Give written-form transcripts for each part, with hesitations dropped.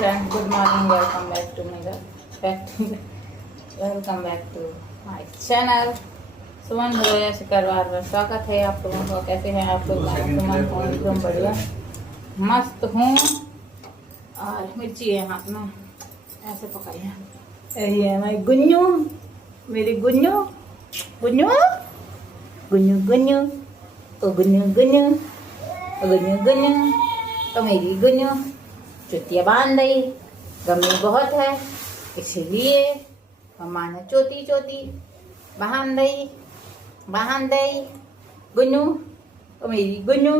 friends, good morning. Welcome back to my channel. सुमन भदौरिया शुक्रवार में स्वागत है आप लोगों का। कैसे हैं आप लोग? सुमन हूँ एकदम बढ़िया मस्त हूँ। और मिर्ची है हाथ में, ऐसे पकाई है। यही है मेरी गुन्नू, मेरी गुन्नू गुन्नू गुन्नू गुन्नू ओ गुन्नू गुन्नू ओ गुन्नू गुन्नू तो मेरी गुन्नू चुतिया बांध दी। गमी बहुत है इसलिए मम्मा ने चोती चोती बांध दी। गुन्नू ओ मेरी गुन्नू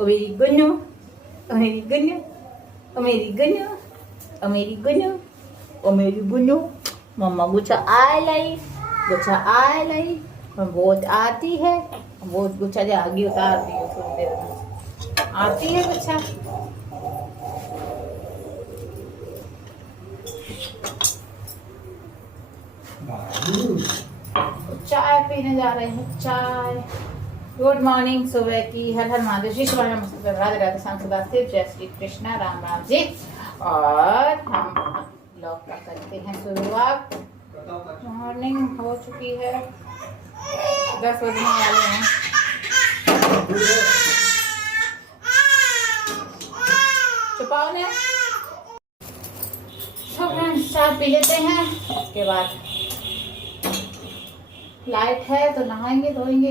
ओ मेरी गुन्नू ओ मेरी गुन्नू ओ मेरी गुन्नू ओ मेरी गुन्नू ओ मेरी गुन्नू। मम्मा गुच्छा आए लाई बहुत आती है, बहुत गुच्छा जागी उतारती है, थोड़ी देर में आती है गुच्छा। चाय पीने जा रहे हैं, चाय। गुड मॉर्निंग, सुबह की हर हर महादेव, श्री सुबह राधे राधे श्याम सदा शिव, जय श्री कृष्णा, राम राम जी। और हम ब्लॉग का करते हैं शुरुआत। मॉर्निंग हो चुकी है, 10 बजने वाले हैं। छुपाओ ने चाय पी लेते हैं, उसके बाद लाइट है तो नहाएंगे धोएंगे।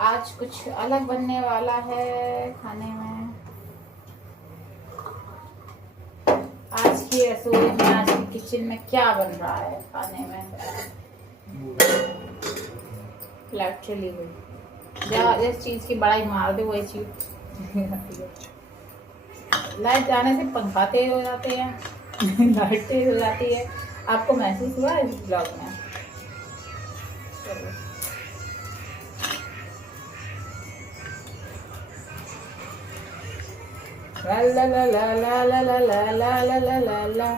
आज कुछ अलग बनने वाला है खाने में। आज की रसोई में, आज की किचन में क्या बन रहा है खाने में। लाइट चली गई, जिस चीज की बड़ाई मार दे वही चीज लाइट जाने से पंखा तेज हो जाते हैं, लाइट तेज हो जाती है। आपको महसूस हुआ इस ब्लॉग में? ला ला ला ला ला ला ला ला ला ला ला ला।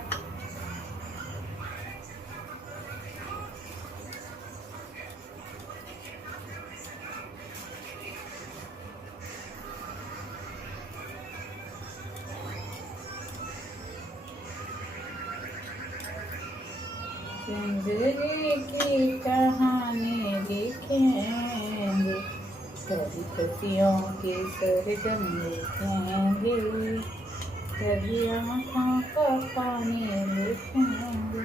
जिंदगी की कहानी लिखेंगे, कभी खुशियों की सरगम लिखेंगे, कभी आँखों का पानी लिखेंगे,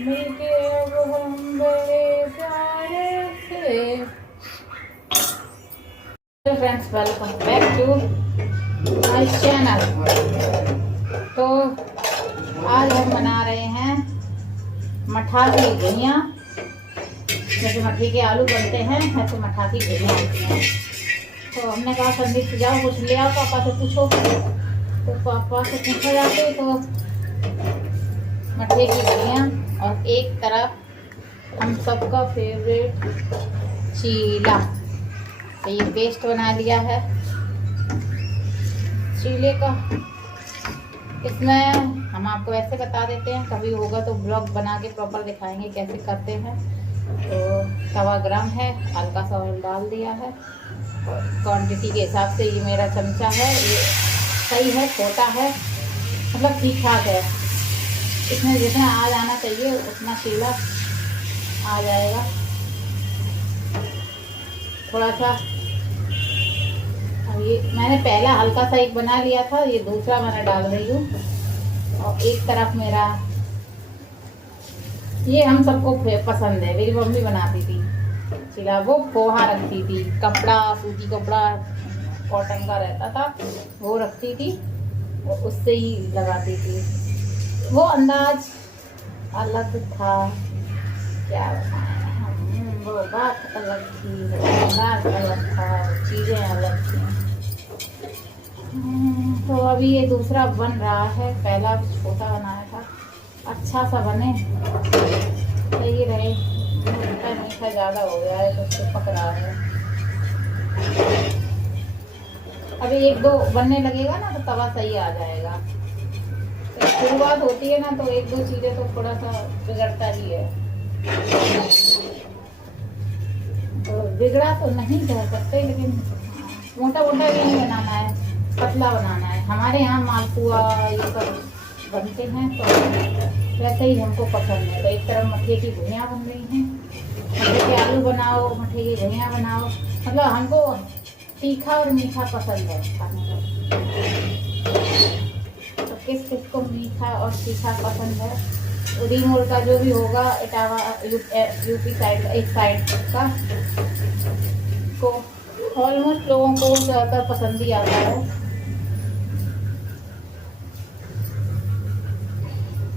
मिलके अब हम बड़े प्यारे से। Friends, welcome back to my channel. तो आज हम बना रहे हैं मठा की घुनिया। जैसे मठरी के आलू बनते हैं ऐसे मठा की घुनिया होती हैं। तो हमने कहा संदीप से जाओ कुछ ले आओ, पापा से पूछो। तो पापा से पूछा जाते तो मठरी की घुनिया, और एक तरफ हम सबका फेवरेट चीला। तो ये पेस्ट बना लिया है चीले का। इसमें हम आपको ऐसे बता देते हैं, कभी होगा तो ब्लॉग बना के प्रॉपर दिखाएंगे कैसे करते हैं। तो तवा गरम है, हल्का सा ऑयल डाल दिया है, और क्वांटिटी के हिसाब से ये मेरा चमचा है, ये सही है, छोटा है, मतलब ठीक ठाक है। इसमें जितना आ जाना चाहिए उतना चीला आ जाएगा। थोड़ा सा ये मैंने पहला हल्का सा एक बना लिया था, ये दूसरा मैंने डाल रही हूँ। और एक तरफ मेरा ये हम सबको पसंद है, मेरी मम्मी बनाती थी चिला। वो पोहा रखती थी, कपड़ा सूती कपड़ा कॉटन का रहता था वो रखती थी, और उससे ही लगाती थी। वो अंदाज अलग था, क्या बताएं, वो बात अलग थी, अंदाज अलग था, चीज़ें अलग थी। तो अभी ये दूसरा बन रहा है, पहला छोटा बनाया था, अच्छा सा बने, सही रहे। मीठा मीठा ज़्यादा हो गया है तो चिपक रहा है। अभी एक दो बनने लगेगा ना तो तवा सही आ जाएगा। तो शुरुआत होती है ना तो एक दो चीज़ें तो थोड़ा सा बिगड़ता ही है। तो बिगड़ा तो नहीं कह सकते, लेकिन मोटा मोटा भी नहीं बनाना है, पतला बनाना है। हमारे यहाँ मालपुआ ये सब बनते हैं तो वैसे ही हमको पसंद है। तो एक तरफ मठे की भुजिया बन रही हैं, मठे के आलू बनाओ, मठे की भुजिया बनाओ, मतलब हमको तीखा और मीठा पसंद है खाने का। तो किस किस को मीठा और तीखा पसंद है, उरी मोड़ का जो भी होगा इटावा यूपी साइड एक साइड का को ऑलमोस्ट लोगों को ज़्यादातर पसंद ही आता है।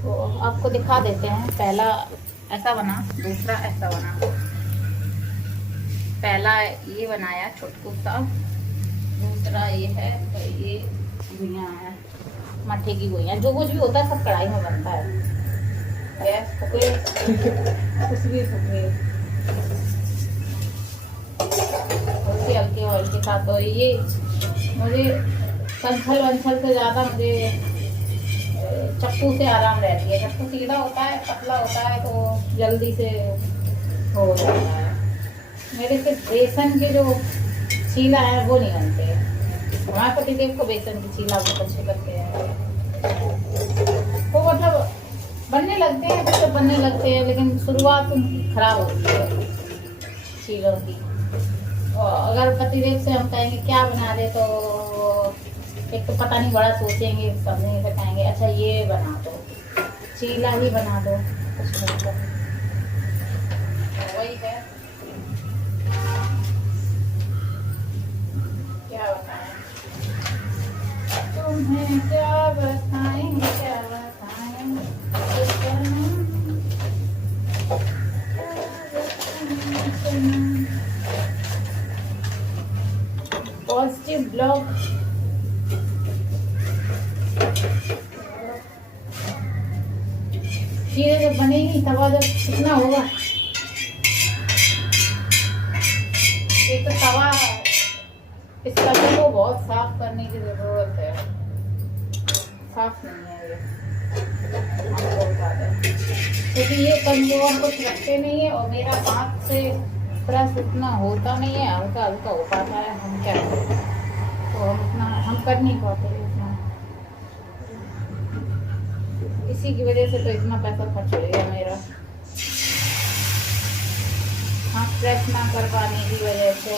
तो आपको दिखा देते हैं, पहला ऐसा बना, दूसरा ऐसा बना। पहला ये बनाया छोटकू सा, दूसरा ये है, तो ये गुइया है, मट्ठे की गुइया। जो कुछ भी होता है सब कढ़ाई में बनता है। गैस फुके कुछ भी फुके हल्के हल्के ऑयल के साथ। और ये मुझे कंछल वंछल से ज़्यादा मुझे चक्कू से आराम रहती है। चक्कू सीधा होता है, पतला होता है, तो जल्दी से हो जाता है। मेरे से बेसन के जो चीला है वो नहीं बनते। हमारे पतिदेव को बेसन की चीला बहुत अच्छे करते हैं। वो मतलब बनने लगते हैं, कुछ बनने लगते हैं, लेकिन शुरुआत उनकी खराब होती है चीलों की। और अगर पतिदेव से हम कहेंगे क्या बना दे, तो एक तो पता नहीं बड़ा सोचेंगे, समझेंगे, फिर कहेंगे अच्छा ये बना दो, चीला ही बना दो, कुछ नहीं तो वही है। क्या बताएं तुम्हें, क्या बताएं, क्या बताएं, पॉजिटिव ब्लॉग। चीज़ें जब बनेगी तवा जब कितना होगा, एक तो तवा इस तवे को बहुत साफ करने की जरूरत है। साफ नहीं है ये, हमको बता दें, क्योंकि ये कभी हम कुछ रखते नहीं है। और मेरा हाथ से प्रेस उतना होता नहीं है, हल्का हल्का हो पाता है। हम क्या करें, तो हम उतना हम कर नहीं पाते उतना। इसी की वजह से तो इतना पैसा खर्च हो गया मेरा, हाथ प्रेस ना कर पाने की वजह से।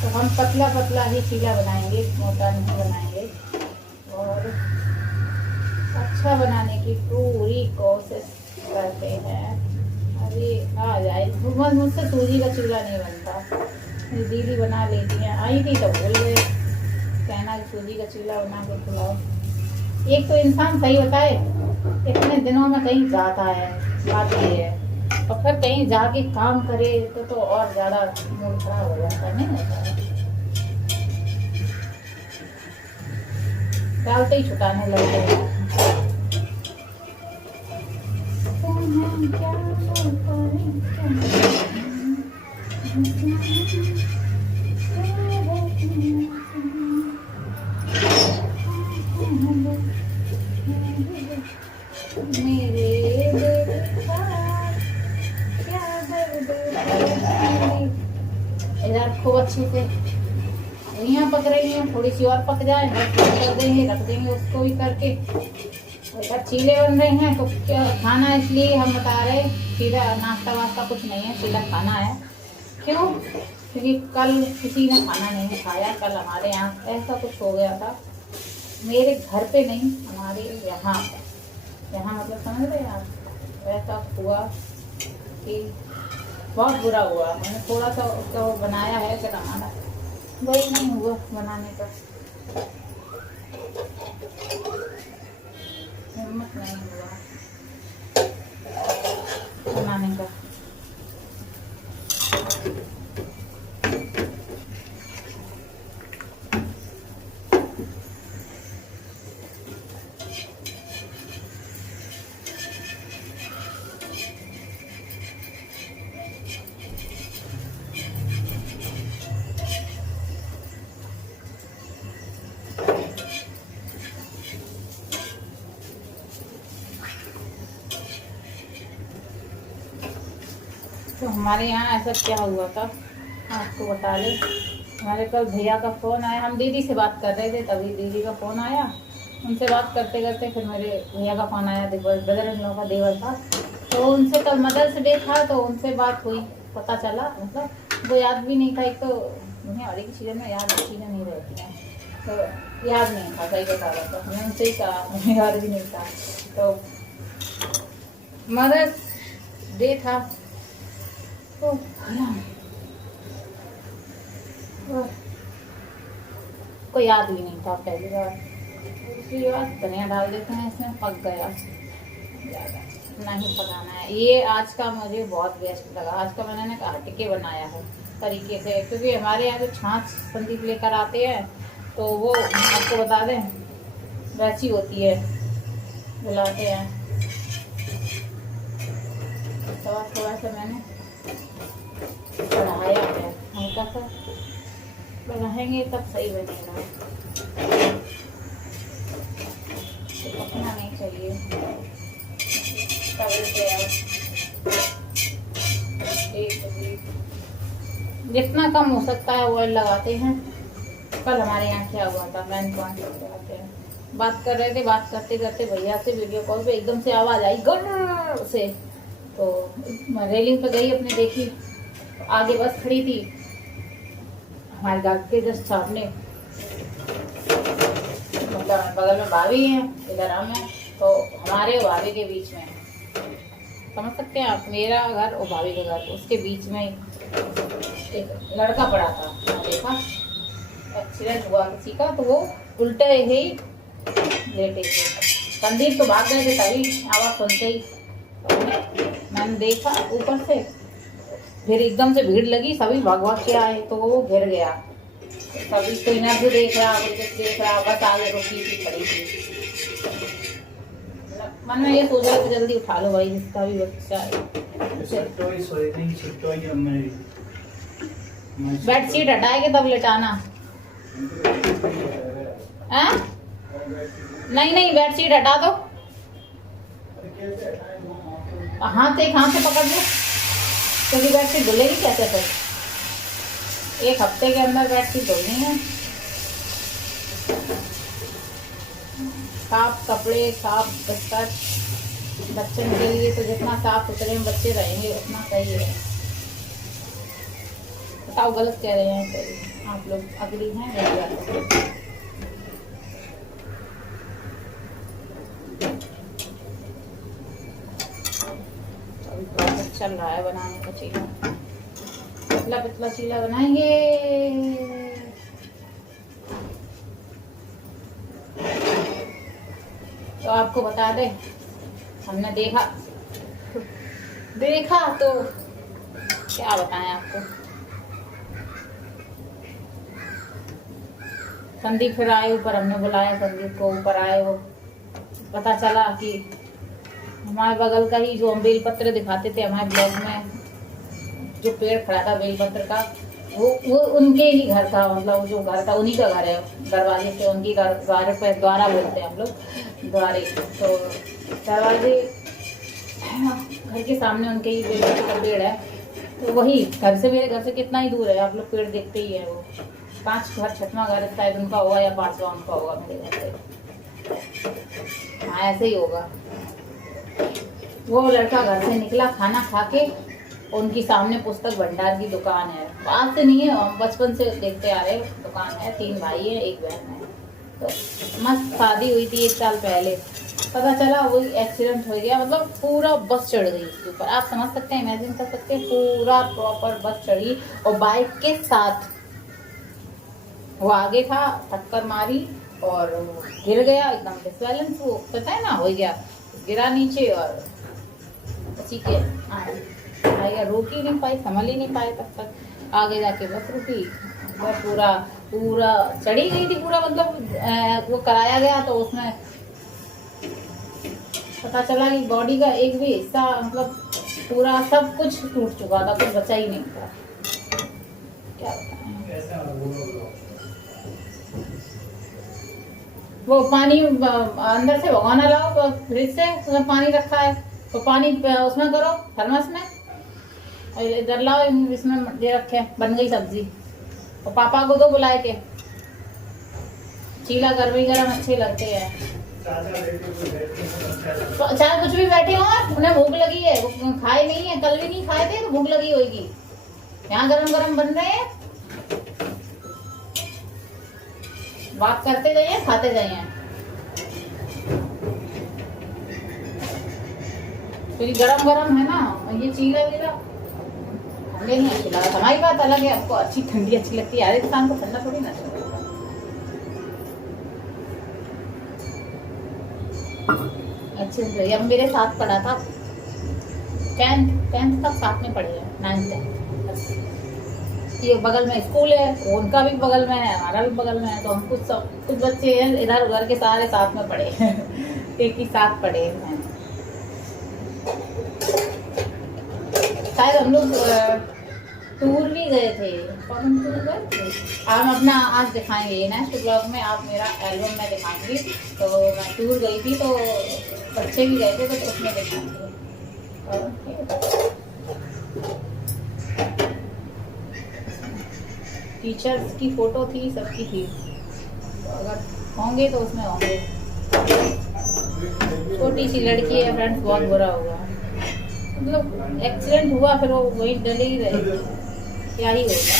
तो हम पतला पतला ही चीला बनाएंगे, मोटा नहीं बनाएंगे। और अच्छा बनाने की पूरी कोशिश करते हैं। अरे आ जाए, मुझसे सूजी का चूल्हा नहीं बनता। मेरी दीदी बना लेती हैं, आई थी तो बोल गए कहना कि सूजी का चूल्हा बना के खिलाओ। एक तो इंसान सही बताए, इतने दिनों में कहीं जाता है, बात ये है, और फिर कहीं जाके काम करे तो और ज़्यादा मूड खराब हो जाता है, नहीं होता है। डालते ही छुटाने लगते हैं। इधर खूब अच्छे से धनिया पक रही है, थोड़ी सी और पक जाए कर देंगे, रख देंगे उसको भी करके। इधर चीले बन रहे हैं, तो क्या खाना, इसलिए हम बता रहे सीधा नाश्ता वास्ता कुछ नहीं है, सीधा खाना है। क्यों? क्योंकि कल किसी ने खाना नहीं खाया। कल हमारे यहाँ ऐसा कुछ हो गया था, मेरे घर पे नहीं, हमारे यहाँ मतलब समझ रहे हैं आप, ऐसा हुआ कि बहुत बुरा हुआ। मैंने थोड़ा सा उसका वो बनाया है, फिर हमारा वही नहीं हुआ बनाने का, हिम्मत नहीं हुआ बनाने का। तो हमारे यहाँ ऐसा क्या हुआ था आपको बता दें। हमारे कल भैया का फ़ोन आया, हम दीदी से बात कर रहे थे तभी दीदी का फ़ोन आया। उनसे बात करते करते फिर मेरे भैया का फ़ोन आया, ब्रदर इन लॉ का देवर था, तो उनसे कल मदर्स डे था तो उनसे बात हुई, पता चला मतलब वो याद भी नहीं था। एक तो दुनिया वाली की चीज़ें में याद चीज़ें नहीं रहती हैं, तो याद नहीं था, सही बता रहा था, मैंने उनसे ही कहा, मुझे याद भी नहीं था। तो मदर्स डे था तो कोई याद भी नहीं था पहली बार। दूसरी बार धनिया डाल देते हैं इसमें, पक गया, नहीं पकाना है। ये आज का मुझे बहुत बेस्ट लगा, आज का मैंने हटके बनाया है तरीके से, क्योंकि हमारे यहाँ जो छाछ संदीप लेकर आते हैं तो वो आपको बता दें वैसी होती है, बुलाते हैं। तो थोड़ा सा मैंने बढ़ाया है, हल्का सा बनाएंगे तब सही बनेगा, तो पकना नहीं चाहिए। जितना कम हो सकता है ऑयल लगाते हैं। कल हमारे यहाँ क्या हुआ था, मैन पॉइंट लगाते हैं, बात कर रहे थे, बात करते करते भैया से वीडियो कॉल पे एकदम से आवाज़ आई गर से, तो मैं रेलिंग पे गई अपने, देखी तो आगे बस खड़ी थी हमारे घर के जस्ट सामने, मतलब बगल में भाभी हैं, इधर हम हैं, तो हमारे और भाभी के बीच में, समझ सकते हैं आप, मेरा घर और भाभी का घर, उसके बीच में एक लड़का पड़ा था। देखा एक्सीडेंट हुआ किसी का, तो वो उल्टे ही लेटे थे। संदीप तो भाग गए थे तभी आवाज़ सुनते ही, मैंने देखा ऊपर से, फिर एकदम से भीड़ लगी, सभी भाग भाग के आए, तो वो गिर गया, सभी कोई ना भी देख रहा, कुछ देख रहा, बस आगे रुकी थी, खड़ी थी। मन में ये सोचा कि जल्दी उठा लो भाई, जिसका भी बच्चा है। बेडशीट हटाएंगे तब लेटाना। नहीं नहीं, बेडशीट हटा दो, हाथ से पकड़ लो, क्योंकि बेडशीट धुलेगी कैसे फिर, एक हफ्ते के अंदर बेडशीट धुलनी है। साफ कपड़े, साफ बिस्तर, बच्चों के लिए तो जितना साफ सुथरे में बच्चे रहेंगे उतना सही है। बताओ गलत कह रहे हैं सही, आप लोग अगली हैं अभी प्रोसेस चल रहा है बनाने का, चीला पतला पतला चीला बनाएंगे। तो आपको बता दें, हमने देखा तो क्या बताएं आपको, संदीप फिर आए ऊपर, हमने बुलाया संदीप को, ऊपर आए, वो पता चला कि हमारे बगल का ही जो हम बेलपत्र दिखाते थे हमारे ब्लॉग में, जो पेड़ खड़ा था बेलपत्र का, वो उनके ही घर था, मतलब जो घर था उन्हीं का घर है, दरवाजे से उनकी द्वार पे, द्वारा बोलते हैं हम लोग, द्वारे, तो दरवाजे घर के सामने उनके ही बेलपत्र का पेड़ है, तो वही घर से, मेरे घर से कितना ही दूर है, आप लोग पेड़ देखते ही है, वो 5 घर 6वां घर शायद उनका होगा या 5वां उनका होगा मेरे घर से, हाँ ऐसे ही होगा। वो लड़का घर से निकला खाना खा के, उनकी सामने पुस्तक भंडार की दुकान है, आज से नहीं है, हम बचपन से देखते आ रहे, दुकान है, 3 भाई है 1 बहन है, तो मस्त शादी हुई थी 1 साल पहले, पता चला वो एक्सीडेंट हो गया, मतलब पूरा बस चढ़ गई उसके ऊपर, आप समझ सकते हैं, इमेजिन कर सकते हैं, पूरा प्रॉपर बस चढ़ी और बाइक के साथ, वो आगे था, टक्कर मारी और गिर गया, एकदम डिसबैलेंस, वो पता है ना हो गया, गिरा नीचे और उसी के आया, रोक ही नहीं पाई, संभल ही नहीं पाए तब तक, आगे जाके बस रुकी, बस पूरा चढ़ी गई थी पूरा, मतलब वो कराया गया तो उसमें पता चला कि बॉडी का एक भी हिस्सा, मतलब पूरा सब कुछ टूट चुका था, कुछ बचा ही नहीं था, क्या बताएं। वो पानी अंदर से भगवाना लाओ, फ्रिज से उसमें पानी रखा है, तो पानी उसमें करो थर्मस में, और इधर लाओ इसमें दे रखे, बन गई सब्जी, और पापा को तो बुलाए के चीला गर्मी गरम अच्छे लगते हैं। तो चाहे कुछ भी बैठे हो, उन्हें भूख लगी है, खाए नहीं है, कल भी नहीं खाए थे तो भूख लगी होगी। यहाँ गरम गरम बन रहे हैं, बात करते जाइए, खाते जाइए। तो ये गरम गरम है ना, ये चीला वीला ठंडे नहीं अच्छी लगता। हमारी बात अलग है, आपको अच्छी ठंडी अच्छी लगती है, हर इंसान को ठंडा थोड़ी ना चाहिए। अच्छे अब मेरे साथ पढ़ा था, 10th तक साथ में पढ़े हैं, 9th। ये बगल में स्कूल है, उनका भी बगल में है, हमारा भी बगल में है, तो हम कुछ बच्चे हैं इधर उधर के सारे साथ में पढ़े हैं। एक ही साथ पढ़े हैं। शायद हम लोग टूर भी गए थे, कौन टूर गए थे? हम अपना आज दिखाएंगे नेक्स्ट ब्लॉग में, आप मेरा एल्बम में दिखाएंगे। तो मैं टूर गई थी तो बच्चे भी गए थे तो उसमें दिखाएंगे। टीचर्स की फोटो थी, सबकी थी, तो अगर होंगे तो उसमें होंगे। छोटी सी लड़की है फ्रेंड्स, बहुत बुरा हुआ, मतलब एक्सीडेंट हुआ फिर वो वही डले ही रहे, क्या ही होगा।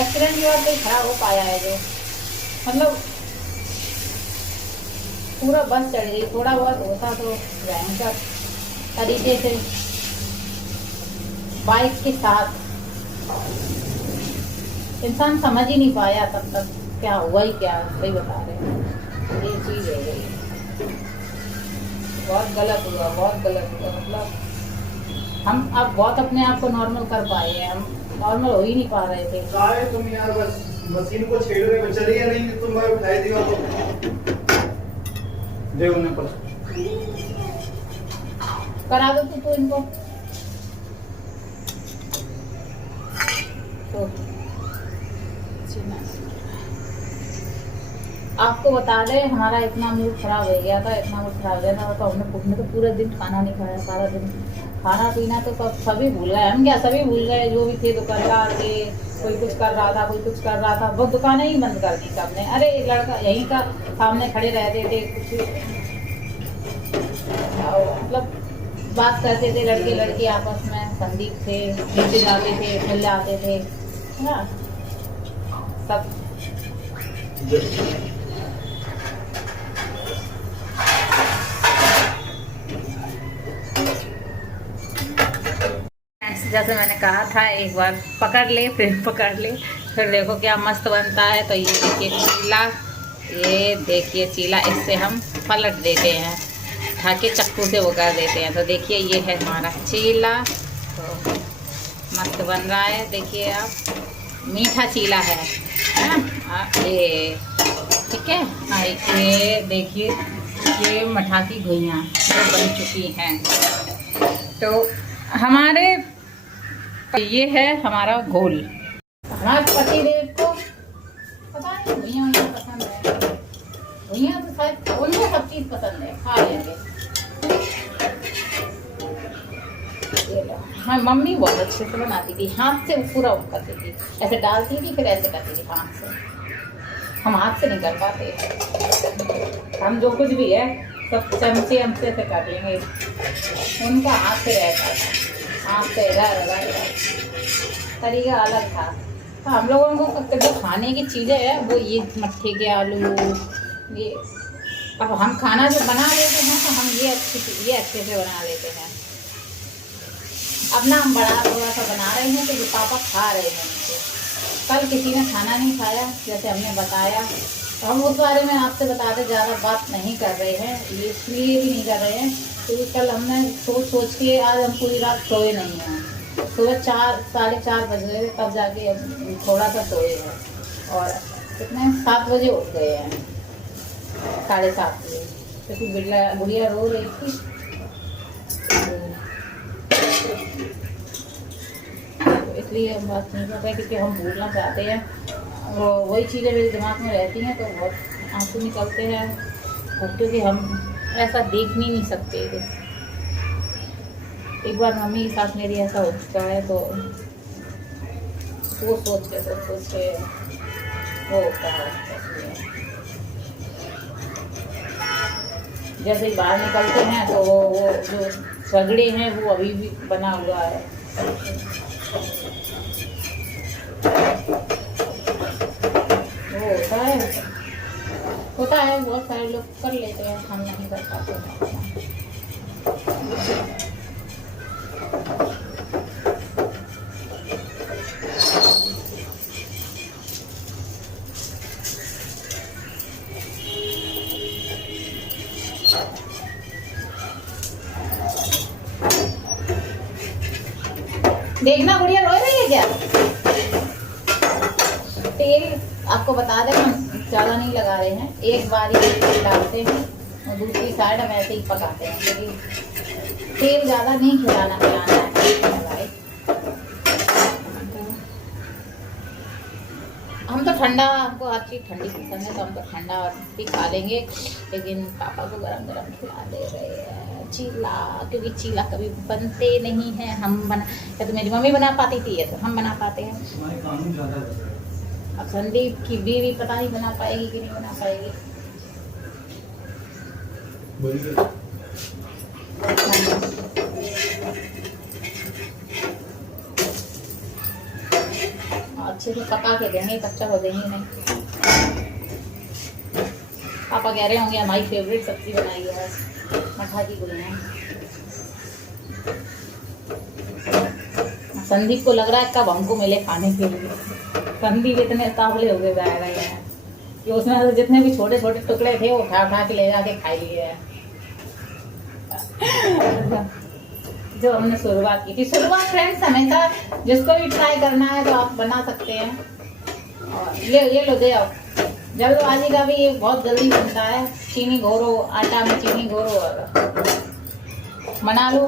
एक्सीडेंट के बाद कोई खड़ा हो पाया है जो, मतलब पूरा बस चढ़ गई। थोड़ा बहुत होता तो भयंकर तरीके से बाइक के साथ इंसान समझ ही नहीं पाया तब तक क्या हुआ ही क्या, सही बता रहे हैं। ये चीज हो गई, बहुत गलत हुआ, बहुत गलत हुआ। मतलब हम अब बहुत अपने आप को नॉर्मल कर पाए हैं, हम नॉर्मल हो ही नहीं पा रहे थे। तुम यार बस मशीन को छेड़ रहे हो, चली या नहीं, तुम उठाई दियो तो दे उन्हें पर करा दो तो इनको तो आपको बता दें, हमारा इतना मूड खराब हो गया था, इतना मूड खराब हो गया था, तो हमने तो पूरा दिन खाना नहीं खाया। सारा दिन खाना पीना तो सभी भूल गए, हम क्या सभी भूल गए, जो भी थे दुकानदार थे, कोई कुछ कर रहा था, कोई कुछ कर रहा था, बहुत दुकानें ही बंद कर दी सबने। अरे एक लड़का यहीं का सामने खड़े रहते थे, कुछ मतलब बात करते थे, लड़के लड़के आपस में, संदीप थे, नीचे जाते थे, मिल जाते थे ना सब। जैसे मैंने कहा था, एक बार पकड़ ले फिर पकड़ ले, फिर देखो क्या मस्त बनता है। तो ये देखिए चीला, ये देखिए चीला, इससे हम पलट देते हैं, उठा के चक्कू से वो कर देते हैं। तो देखिए ये है हमारा चीला, तो मस्त बन रहा है। देखिए आप, मीठा चीला है ये, ठीक है। ये देखिए, ये मठा की घुइयाँ जो बन चुकी हैं। तो हमारे ये है हमारा घोल। हमारे पति देव को पता नहीं घुइयाँ पसंद है, घुइयाँ तो शायद उनको सब चीज़ पसंद है, खा लेंगे। हाँ, मम्मी बहुत अच्छे से बनाती थी, हाथ से पूरा करती थी, ऐसे डालती थी फिर ऐसे करती थी हाथ से। हम हाथ से नहीं कर पाते, हम जो कुछ भी है सब चमचे हमसे से कर लेंगे, उनका हाथ से रहता था, हाथ से तरीका अलग था। तो हम लोगों को जो खाने की चीज़ें हैं वो ये मट्ठे के आलू, ये अब हम खाना जो बना लेते हैं तो हम ये अच्छे से बना लेते हैं। अपना हम बड़ा थोड़ा सा बना रहे हैं तो जो पापा खा रहे हैं उनको। कल किसी ने खाना नहीं खाया जैसे हमने बताया, तो हम उस बारे में आपसे बताते ज़्यादा बात नहीं कर रहे हैं, ये इसलिए भी नहीं कर रहे हैं क्योंकि कल हमने सोच के आज हम पूरी रात सोए नहीं हैं। सुबह 4-4:30 बजे तब जाके थोड़ा सा सोए हैं, और कितने 7 बजे उठ गए हैं, 7:30 बजे, क्योंकि गुड़िया रो रही थी। तो इसलिए हम बात नहीं कर रहे क्योंकि हम भूलना चाहते हैं, वही चीज़ें मेरे दिमाग में रहती हैं तो बहुत आंसू निकलते हैं, क्योंकि हम ऐसा देख नहीं सकते। एक बार मम्मी के साथ मेरी ऐसा हो चुका है, तो सोच के वो होता है। जैसे ही बाहर निकलते हैं तो वो जो सगड़े हैं वो अभी भी बना हुआ है। वो होता है बहुत सारे लोग कर लेते हैं, हम नहीं कर पाते हैं। देखना गुड़िया रोए रही है क्या? तेल आपको बता दें हम ज़्यादा नहीं लगा रहे हैं, एक बार ही तेल डालते हैं और दूसरी साइड हम ऐसे ही पकाते हैं, क्योंकि तेल ज़्यादा नहीं खिलाना है। हम तो ठंडा, हमको हर चीज़ ठंडी पसंद है तो हम तो ठंडा भी खा लेंगे, लेकिन पापा को गरम गरम खिला दे रहे हैं चीला, क्योंकि चीला कभी बनते नहीं हैं। हम बना, या तो मेरी मम्मी बना पाती थी या तो हम बना पाते हैं। अब संदीप की बीवी पता नहीं बना पाएगी कि नहीं बना पाएगी। अच्छे से पका के देंगे, कच्चा हो देंगे नहीं। पापा कह रहे होंगे हमारी फेवरेट सब्जी बनाई है मठा की गुड़िया। संदीप को लग रहा है कब हमको मिले खाने के लिए। संदीप इतने तावले हो गए जा रहे हैं कि उसमें तो जितने भी छोटे छोटे टुकड़े थे वो उठा उठा के ले जाके खा लिए हैं। जो हमने शुरुआत की थी, शुरुआत फ्रेंड्स हमेशा जिसको भी ट्राई करना है तो आप बना सकते हैं। और ये लो दे आओ, जल्दबाजी का भी ये बहुत जल्दी बनता है। चीनी घोरो, आटा में चीनी घोरो और बना लो,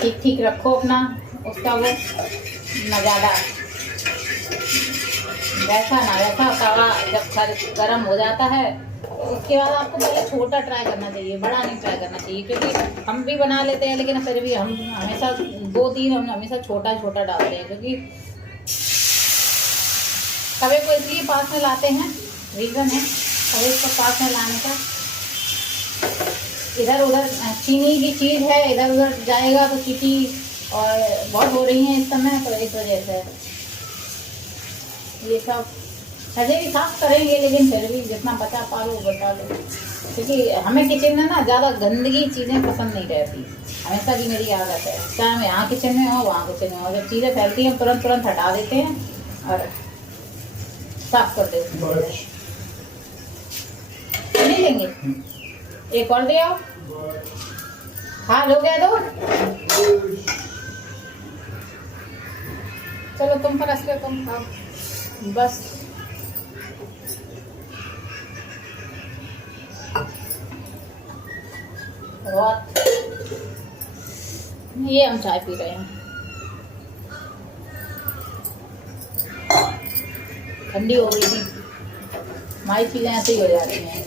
ठीक ठीक रखो अपना उसका वो नज़ारा। वैसा ना वैसा तवा जब गर्म हो जाता है उसके बाद आपको पहले छोटा ट्राई करना चाहिए, बड़ा नहीं ट्राई करना चाहिए, क्योंकि हम भी बना लेते हैं लेकिन फिर भी हम हमेशा 2-3 हम हमेशा छोटा छोटा डालते हैं, क्योंकि तवे को इसलिए पास में लाते हैं, रीज़न है तवे को पास में लाने का। इधर उधर चीनी की चीज़ है, इधर उधर जाएगा तो चीटी और बहुत हो रही हैं इस समय, तो इस वजह से ये सब ऐसे भी साफ करेंगे, लेकिन फिर भी जितना बचा पा लो बचा लो, क्योंकि हमें किचन में ना ज़्यादा गंदगी चीज़ें पसंद नहीं रहती। हमेशा की मेरी आदत है, चाहे हम यहाँ किचन में हो वहाँ किचन में हो, जब चीज़ें फैलती हैं हम तुरंत हटा देते हैं और साफ कर देते हैं। नहीं लेंगे, एक और दे आओ। हाँ लो गया दो, चलो तुम पर असले तुम खाओ बस। बहुत ये हम चाय पी रहे हैं, ठंडी हो गई थी, हमारी चीजें ऐसे ही हो जाती हैं।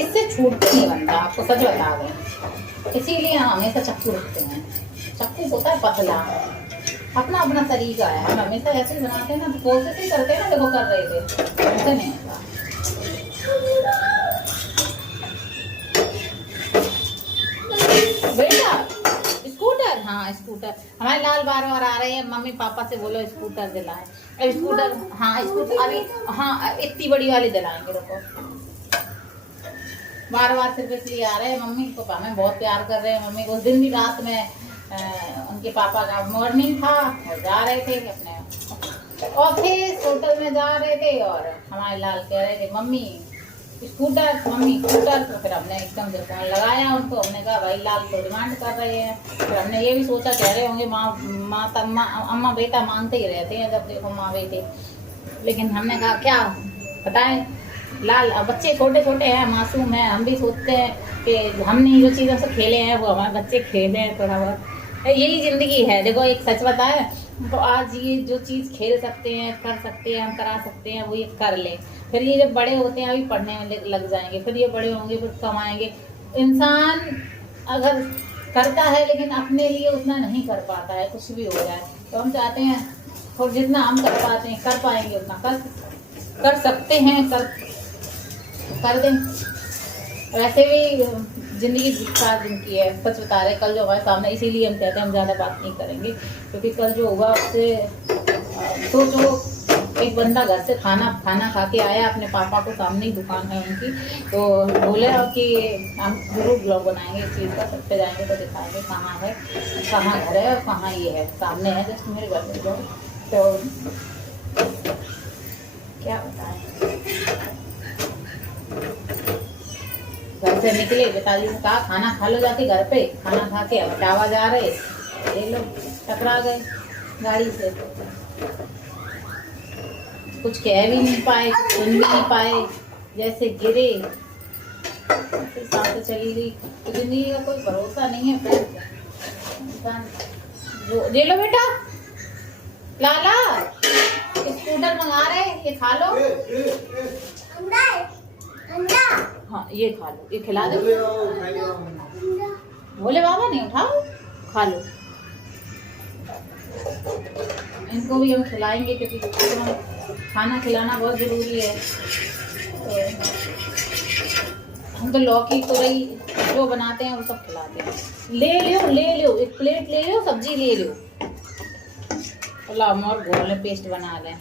इससे छूट नहीं बनता, आपको सच बता दें, इसीलिए हम हमेशा चक्कू रखते हैं। चक्कू होता है पतला, अपना अपना तरीका है, हम हमेशा ऐसे ही बनाते हैं ना, कोशिश ही करते हैं ना, देखो कर रहे थे ऐसे नहीं होता। बेटा स्कूटर, हाँ स्कूटर, हमारे लाल बार बार आ रहे हैं, मम्मी पापा से बोलो स्कूटर दिलाएं। अब स्कूटर, हाँ स्कूटर अभी, हाँ इतनी बड़ी वाली दिलाएंगे, रुको। बार बार सिर्फ इसलिए आ रहे हैं, मम्मी को हमें बहुत प्यार कर रहे हैं। मम्मी को उस दिन भी रात में उनके पापा का मॉर्निंग था और जा रहे थे अपने ऑफिस, होटल में जा रहे थे, और हमारे लाल कह रहे थे मम्मी स्कूटर, मम्मी स्कूटर। तो फिर हमने एकदम से फोन लगाया उनको, हमने कहा भाई लाल तो डिमांड कर रहे हैं। फिर हमने ये भी सोचा, कह रहे होंगे अम्मा बेटा मांगते ही रहते हैं जब देखो माँ बेटे, लेकिन हमने कहा क्या बताएं, लाल बच्चे छोटे छोटे हैं, मासूम हैं, हम भी सोचते हैं कि हमने जो चीज़ों से खेले हैं वो हमारे बच्चे खेले हैं थोड़ा बहुत, यही जिंदगी है। देखो एक सच बताए तो आज ये जो चीज खेल सकते हैं, कर सकते हैं, हम करा सकते हैं, वो ये कर ले। फिर ये जब बड़े होते हैं अभी पढ़ने में लग जाएंगे, फिर ये बड़े होंगे, फिर कमाएंगे। इंसान अगर करता है लेकिन अपने लिए उतना नहीं कर पाता है, कुछ भी हो जाए। तो हम चाहते हैं और जितना हम कर पाते हैं, कर पाएंगे उतना कर सकते हैं, कर दें। वैसे भी जिंदगी 4 दिन की है, सच बता रहे। कल जो हमारे सामने, इसीलिए हम कहते हैं हम ज़्यादा बात नहीं करेंगे, क्योंकि कल जो होगा उससे सोचो। एक बंदा घर से खाना खा के आया, अपने पापा को, सामने ही दुकान है उनकी, तो बोले कि हम जरूर ब्लॉग बनाएंगे इस चीज़ का, सब पे जाएंगे तो दिखाएंगे कहाँ है, कहाँ घर है और कहाँ ये है। सामने है जस्ट मेरे घर से ब्लॉग। तो क्या बताएं, घर से निकले, पिताजी ने कहा खाना खा लो जाके घर पे। खाना खा के हटावा जा रहे, ये लोग टकरा गए गाड़ी से। कुछ कह भी नहीं पाए, सुन भी नहीं पाए, जैसे गिरे साथ चली गई। तो जिंदगी का कोई भरोसा नहीं है। फिर इंसान जो ले लो बेटा, लाला स्कूटर मंगा रहे, ये खा लो। हाँ ये खा लो, ये खिला दो। बोले बाबा नहीं उठाओ, खा लो। इनको भी हम खिलाएंगे, क्योंकि खाना खिलाना बहुत ज़रूरी है। तो हम तो लौकी तो रही जो बनाते हैं वो सब खिलाते हैं। ले लो, एक प्लेट ले लो, सब्जी ले लो। अल्लाह और घोल में पेस्ट बना लें।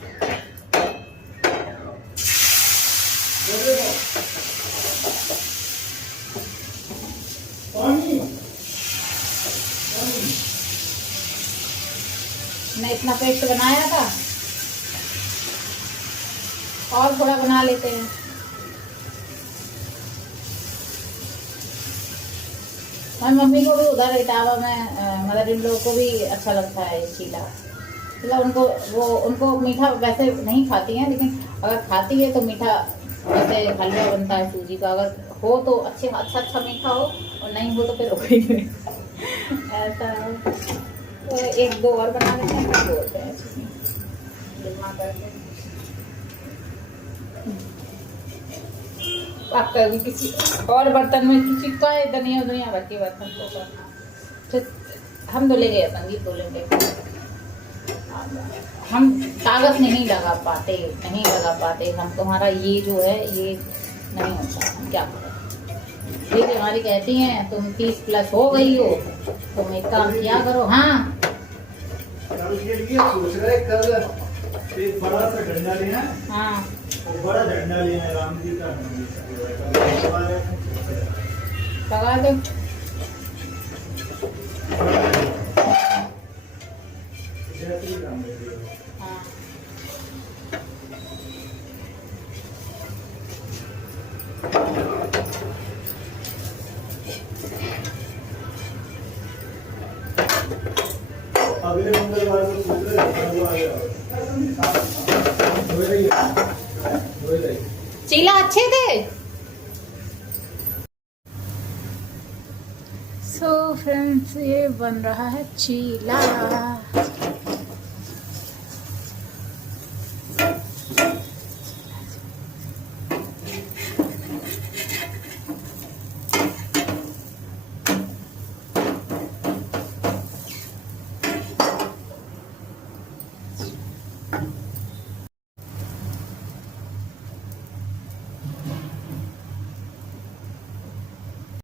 मैं इतना पेस्ट बनाया था, और थोड़ा बना लेते हैं। हमारी मम्मी को भी उधर इटावा में, मदर इन लोगों को भी अच्छा लगता है चीला। मतलब उनको मीठा वैसे नहीं खाती हैं, लेकिन अगर खाती है तो मीठा, जैसे हलवा बनता है सूजी का, अगर हो तो अच्छा मीठा हो, और नहीं हो तो फिर रोकेंगे। ऐसा है। तो 1-2 और बना लेते हैं, फिर बोलते हैं जमा करके। आप कभी किसी और बर्तन में, किसी का धनिया भर के बर्तन को करना, फिर हम धुलेंगे, संगीत बोलेंगे। हम ताकत नहीं लगा पाते हम। तुम्हारा ये जो है ये नहीं होता, हम क्या करें। ये हमारी कहती हैं तुम 30+ हो गई हो, तुम एक काम किया करो। हाँ कल के लिए सोच रहे, कल एक बड़ा सा डंडा लेना। हाँ बड़ा झंडा लेना है, राम जी का लगा दो। हाँ अगले मंगलवार को सोच रहे चीला अच्छे थे। सो फ्रेंड्स, ये बन रहा है चीला।